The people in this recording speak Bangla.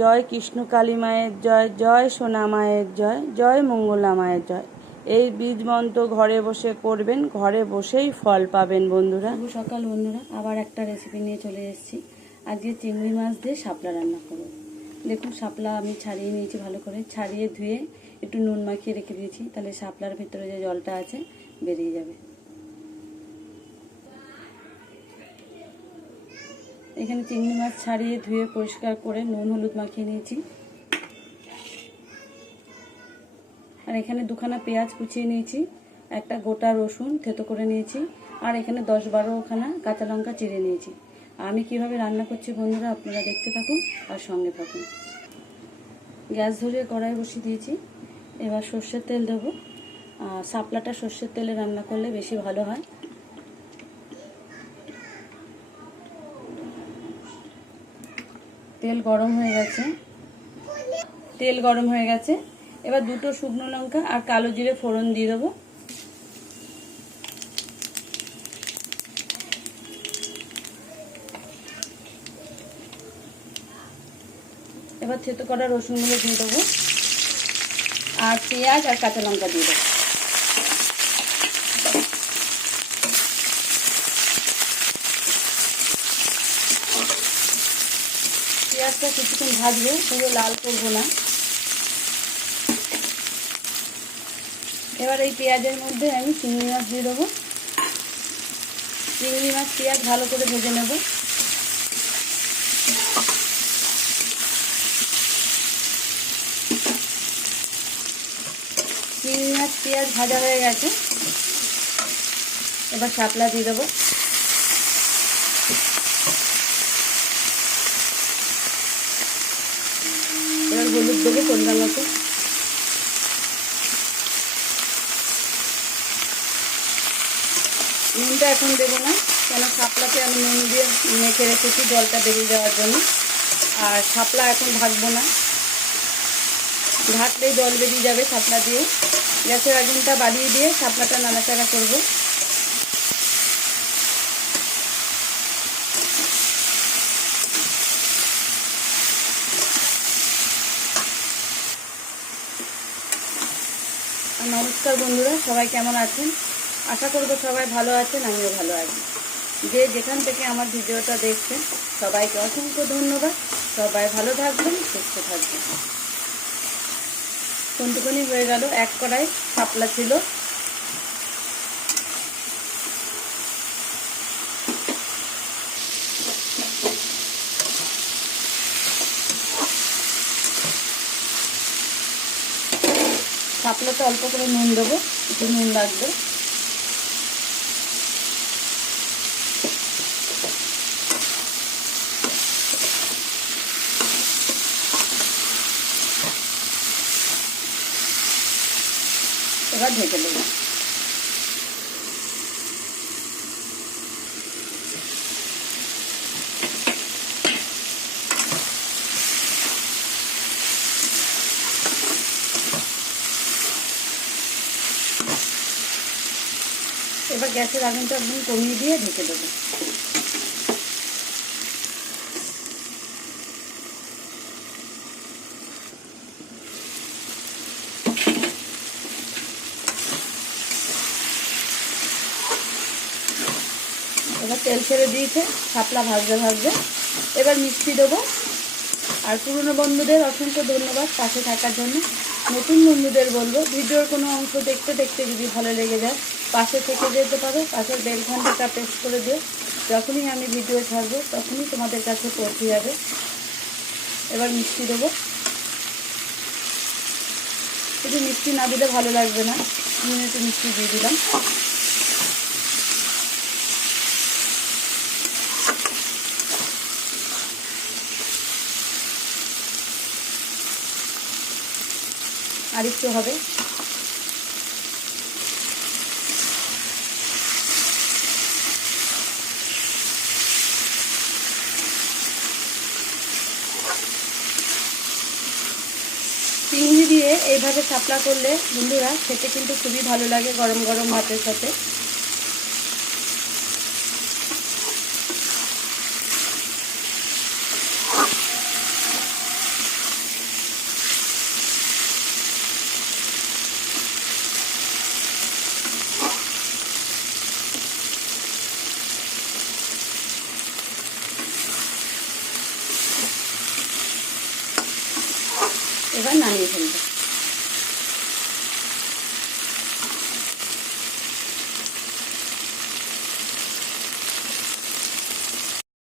জয় কৃষ্ণ কালী মায়ের জয় জয় সোনা মায়ের জয় জয় মঙ্গলা মায়ের জয়। এই বীজ মন্ত্র ঘরে বসে করবেন, ঘরে বসেই ফল পাবেন বন্ধুরা। সকাল বন্ধুরা, আবার একটা রেসিপি নিয়ে চলে এসেছি। আজকে চিংড়ি মাছ দিয়ে শাপলা রান্না করব। দেখুন, শাপলা আমি ছাড়িয়ে নিয়েছি ভালো করে। ছাড়িয়ে ধুয়ে একটু নুন মাখিয়ে রেখে দিয়েছি, তাহলে শাপলার ভিতরে যে জলটা আছে বেরিয়ে যাবে। এখানে চিংড়ি মাছ ছাড়িয়ে ধুয়ে পরিষ্কার করে নুন হলুদ মাখিয়ে নিয়েছি। আর এখানে দুখানা পেঁয়াজ কুচিয়ে নিয়েছি, একটা গোটা রসুন থেতো করে নিয়েছি, আর এখানে দশ বারোখানা কাঁচা লঙ্কা চিড়ে নিয়েছি। আমি কীভাবে রান্না করছি বন্ধুরা, আপনারা দেখতে থাকুন আর সঙ্গে থাকুন। গ্যাস ধরিয়ে কড়াই বসিয়ে দিয়েছি। এবার সর্ষের তেল দেবো। আর শাপলাটা সর্ষের তেলে রান্না করলে বেশি ভালো হয়। তেল গরম হয়ে গেছে। তেল গরম হয়ে গেছে। এবার দুটো শুকনো লঙ্কা আর কালো জিরে ফোড়ন দিয়ে দেবো। এবার থেতো করা রসুনগুলো দিয়ে দেবো। আর পেঁয়াজ আর কাঁচা লঙ্কা দিয়ে দেবো। পেঁয়াজটা কিছুক্ষণ ভাজবো, পুরো লাল করব না। এবার এই পেঁয়াজের মধ্যে আমি চিংড়ি মাছ দিয়ে দেবো। চিংড়ি মাছ পেঁয়াজ ভালো করে ভেজে নেব। চিংড়ি মাছ পেঁয়াজ ভাজা হয়ে গেছে। এবার শাপলা দিয়ে দেবো। হলুদ দেবো পরিমাণ মতো নুনটা এখন দেবো না, কেন শাপলাতে আমি নুন দিয়ে মেখে রেখেছি জলটা বেরিয়ে যাওয়ার জন্য। আর শাপলা এখন ভাজবো না। ঢাকলেই জল বেরিয়ে যাবে শাপলা দিয়ে। গ্যাসের আগুনটা বাড়িয়ে দিয়ে শাপলাটা নাড়াচাড়া করব। নমস্কার বন্ধুরা, সবাই কেমন আছেন? আশা করব সবাই ভালো আছেন, আমিও ভালো আছি। যে যেখান থেকে আমার ভিডিওটা দেখছেন, সবাইকে অসংখ্য ধন্যবাদ। সবাই ভালো থাকবেন, সুস্থ থাকবেন। কোনটুকুনি হয়ে গেল, এক কড়াই শাপলা ছিল। শাপলাতে অল্প করে নুন দেবো একটু নুন লাগবে। এবার ঢেকে দেবো। এবার গ্যাসের আগুনটা একদম কমিয়ে দিয়ে ঢেকে দেবো। এবার তেল ছেড়ে দিয়েছে, শাপলা ভাজতে ভাজতে। এবার মিষ্টি দেবো। আর পুরনো বন্ধুদের অসংখ্য ধন্যবাদ পাশে থাকার জন্য। নতুন বন্ধুদের বলব, ভিডিওর কোনো অংশ দেখতে দেখতে যদি ভালো লেগে যায়, পাশে থেকে যেতে পারো, পাশের বেল ঘন্টাটা প্রেস করে দিও। যখনই আমি ভিডিও ছাড়বো, তখনই তোমাদের কাছে পৌঁছে যাবে। এবার মিষ্টি দেবো। শুধু মিষ্টি না দিলে ভালো লাগবে না। আমি একটু মিষ্টি দিয়ে দিলাম। আর একটু হবে। চিংড়ি দিয়ে এইভাবে শাপলা করলে বন্ধুরা খেতে কিন্তু খুবই ভালো লাগে গরম গরম ভাতের সাথে। 哪里有可能